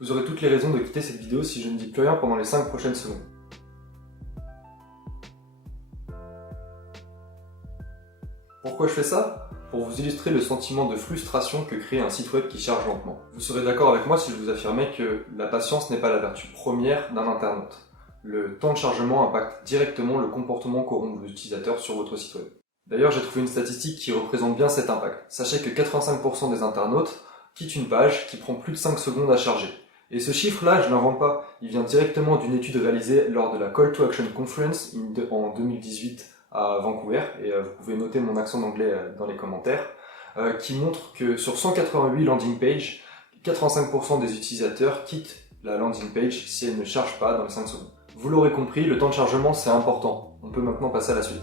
Vous aurez toutes les raisons de quitter cette vidéo si je ne dis plus rien pendant les 5 prochaines secondes. Pourquoi je fais ça? Pour vous illustrer le sentiment de frustration que crée un site web qui charge lentement. Vous serez d'accord avec moi si je vous affirmais que la patience n'est pas la vertu première d'un internaute. Le temps de chargement impacte directement le comportement qu'auront vos utilisateurs sur votre site web. D'ailleurs, j'ai trouvé une statistique qui représente bien cet impact. Sachez que 85% des internautes quittent une page qui prend plus de 5 secondes à charger. Et ce chiffre-là, je ne l'invente pas. Il vient directement d'une étude réalisée lors de la Call to Action Conference en 2018 à Vancouver, et vous pouvez noter mon accent d'anglais dans les commentaires, qui montre que sur 188 landing pages, 85% des utilisateurs quittent la landing page si elle ne charge pas dans les 5 secondes. Vous l'aurez compris, le temps de chargement c'est important. On peut maintenant passer à la suite.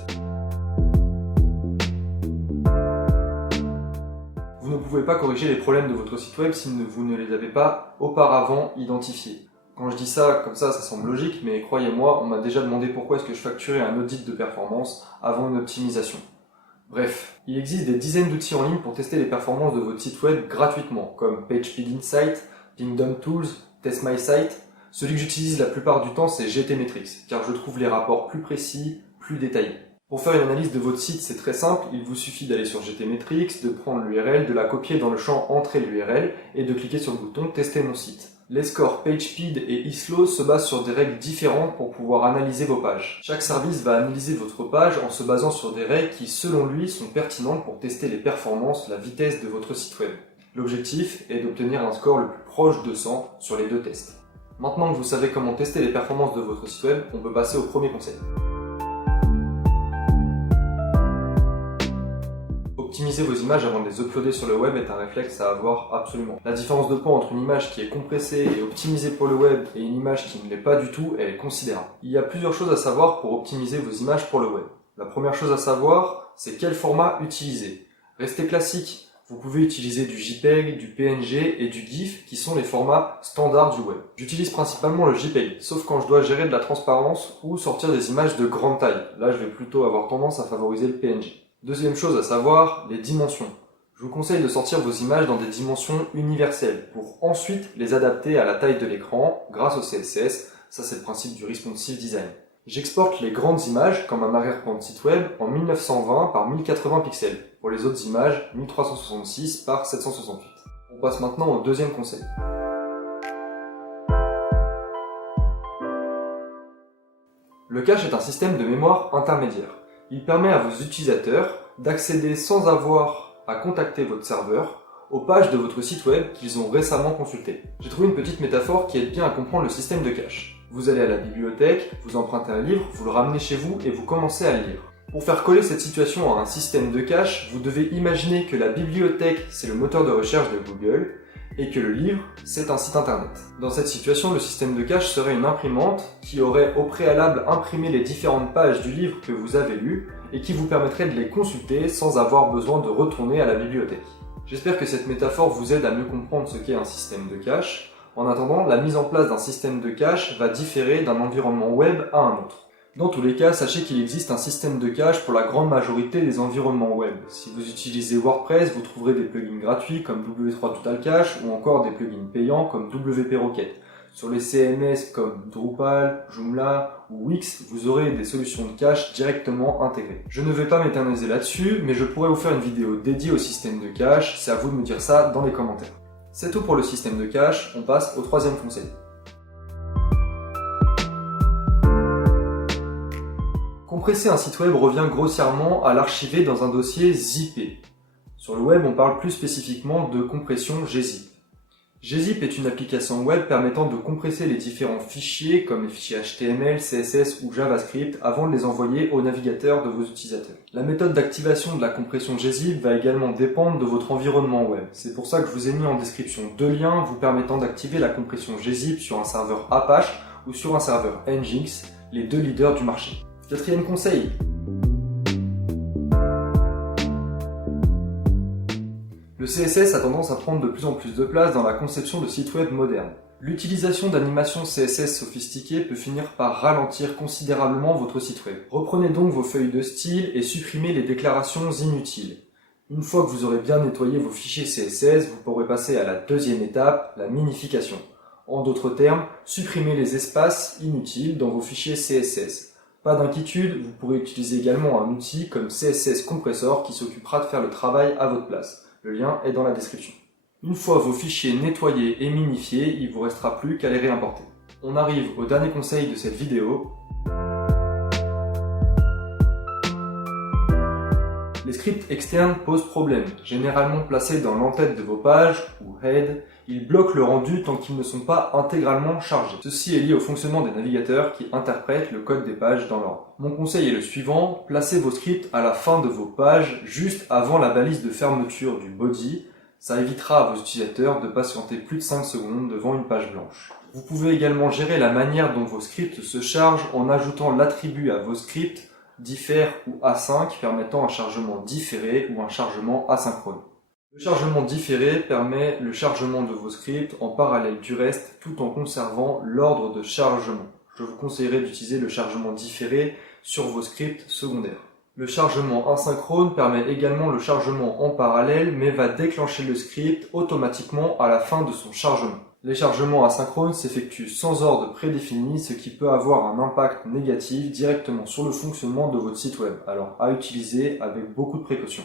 Vous ne pouvez pas corriger les problèmes de votre site web si vous ne les avez pas auparavant identifiés. Quand je dis ça, comme ça semble logique, mais croyez-moi, on m'a déjà demandé pourquoi est-ce que je facturais un audit de performance avant une optimisation. Bref, il existe des dizaines d'outils en ligne pour tester les performances de votre site web gratuitement, comme PageSpeed Insight, Pingdom Tools, Test My Site. Celui que j'utilise la plupart du temps, c'est GTmetrix, car je trouve les rapports plus précis, plus détaillés. Pour faire une analyse de votre site, c'est très simple, il vous suffit d'aller sur GTmetrix, de prendre l'URL, de la copier dans le champ Entrer l'URL et de cliquer sur le bouton Tester mon site. Les scores PageSpeed et eSlow se basent sur des règles différentes pour pouvoir analyser vos pages. Chaque service va analyser votre page en se basant sur des règles qui, selon lui, sont pertinentes pour tester les performances, la vitesse de votre site web. L'objectif est d'obtenir un score le plus proche de 100 sur les deux tests. Maintenant que vous savez comment tester les performances de votre site web, on peut passer au premier conseil. Optimiser vos images avant de les uploader sur le web est un réflexe à avoir absolument. La différence de poids entre une image qui est compressée et optimisée pour le web et une image qui ne l'est pas du tout est considérable. Il y a plusieurs choses à savoir pour optimiser vos images pour le web. La première chose à savoir, c'est quel format utiliser. Restez classique, vous pouvez utiliser du JPEG, du PNG et du GIF qui sont les formats standards du web. J'utilise principalement le JPEG, sauf quand je dois gérer de la transparence ou sortir des images de grande taille. Là, je vais plutôt avoir tendance à favoriser le PNG. Deuxième chose à savoir, les dimensions. Je vous conseille de sortir vos images dans des dimensions universelles pour ensuite les adapter à la taille de l'écran grâce au CSS. Ça, c'est le principe du responsive design. J'exporte les grandes images comme un arrière-plan de site web en 1920 par 1080 pixels. Pour les autres images, 1366 par 768. On passe maintenant au deuxième conseil. Le cache est un système de mémoire intermédiaire. Il permet à vos utilisateurs d'accéder sans avoir à contacter votre serveur aux pages de votre site web qu'ils ont récemment consultées. J'ai trouvé une petite métaphore qui aide bien à comprendre le système de cache. Vous allez à la bibliothèque, vous empruntez un livre, vous le ramenez chez vous et vous commencez à le lire. Pour faire coller cette situation à un système de cache, vous devez imaginer que la bibliothèque, c'est le moteur de recherche de Google, et que le livre, c'est un site internet. Dans cette situation, le système de cache serait une imprimante qui aurait au préalable imprimé les différentes pages du livre que vous avez lu et qui vous permettrait de les consulter sans avoir besoin de retourner à la bibliothèque. J'espère que cette métaphore vous aide à mieux comprendre ce qu'est un système de cache. En attendant, la mise en place d'un système de cache va différer d'un environnement web à un autre. Dans tous les cas, sachez qu'il existe un système de cache pour la grande majorité des environnements web. Si vous utilisez WordPress, vous trouverez des plugins gratuits comme W3 Total Cache ou encore des plugins payants comme WP Rocket. Sur les CMS comme Drupal, Joomla ou Wix, vous aurez des solutions de cache directement intégrées. Je ne vais pas m'éterniser là-dessus, mais je pourrais vous faire une vidéo dédiée au système de cache, c'est à vous de me dire ça dans les commentaires. C'est tout pour le système de cache, on passe au troisième conseil. Compresser un site web revient grossièrement à l'archiver dans un dossier zippé. Sur le web, on parle plus spécifiquement de compression gzip. Gzip est une application web permettant de compresser les différents fichiers comme les fichiers HTML, CSS ou JavaScript avant de les envoyer au navigateur de vos utilisateurs. La méthode d'activation de la compression gzip va également dépendre de votre environnement web. C'est pour ça que je vous ai mis en description deux liens vous permettant d'activer la compression gzip sur un serveur Apache ou sur un serveur Nginx, les deux leaders du marché. Quatrième conseil. Le CSS a tendance à prendre de plus en plus de place dans la conception de sites web modernes. L'utilisation d'animations CSS sophistiquées peut finir par ralentir considérablement votre site web. Reprenez donc vos feuilles de style et supprimez les déclarations inutiles. Une fois que vous aurez bien nettoyé vos fichiers CSS, vous pourrez passer à la deuxième étape, la minification. En d'autres termes, supprimez les espaces inutiles dans vos fichiers CSS. Pas d'inquiétude, vous pourrez utiliser également un outil comme CSS Compressor qui s'occupera de faire le travail à votre place. Le lien est dans la description. Une fois vos fichiers nettoyés et minifiés, il ne vous restera plus qu'à les réimporter. On arrive au dernier conseil de cette vidéo. Les scripts externes posent problème. Généralement placés dans l'entête de vos pages, ou head, ils bloquent le rendu tant qu'ils ne sont pas intégralement chargés. Ceci est lié au fonctionnement des navigateurs qui interprètent le code des pages dans l'ordre. Mon conseil est le suivant, placez vos scripts à la fin de vos pages, juste avant la balise de fermeture du body. Ça évitera à vos utilisateurs de patienter plus de 5 secondes devant une page blanche. Vous pouvez également gérer la manière dont vos scripts se chargent en ajoutant l'attribut à vos scripts diffère ou async permettant un chargement différé ou un chargement asynchrone. Le chargement différé permet le chargement de vos scripts en parallèle du reste tout en conservant l'ordre de chargement. Je vous conseillerais d'utiliser le chargement différé sur vos scripts secondaires. Le chargement asynchrone permet également le chargement en parallèle mais va déclencher le script automatiquement à la fin de son chargement. Les chargements asynchrones s'effectuent sans ordre prédéfini, ce qui peut avoir un impact négatif directement sur le fonctionnement de votre site web, alors à utiliser avec beaucoup de précautions.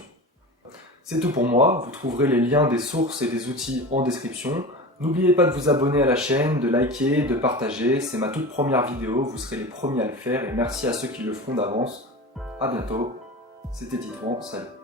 C'est tout pour moi, vous trouverez les liens des sources et des outils en description. N'oubliez pas de vous abonner à la chaîne, de liker, de partager, c'est ma toute première vidéo, vous serez les premiers à le faire et merci à ceux qui le feront d'avance. A bientôt, c'était Titouan, salut.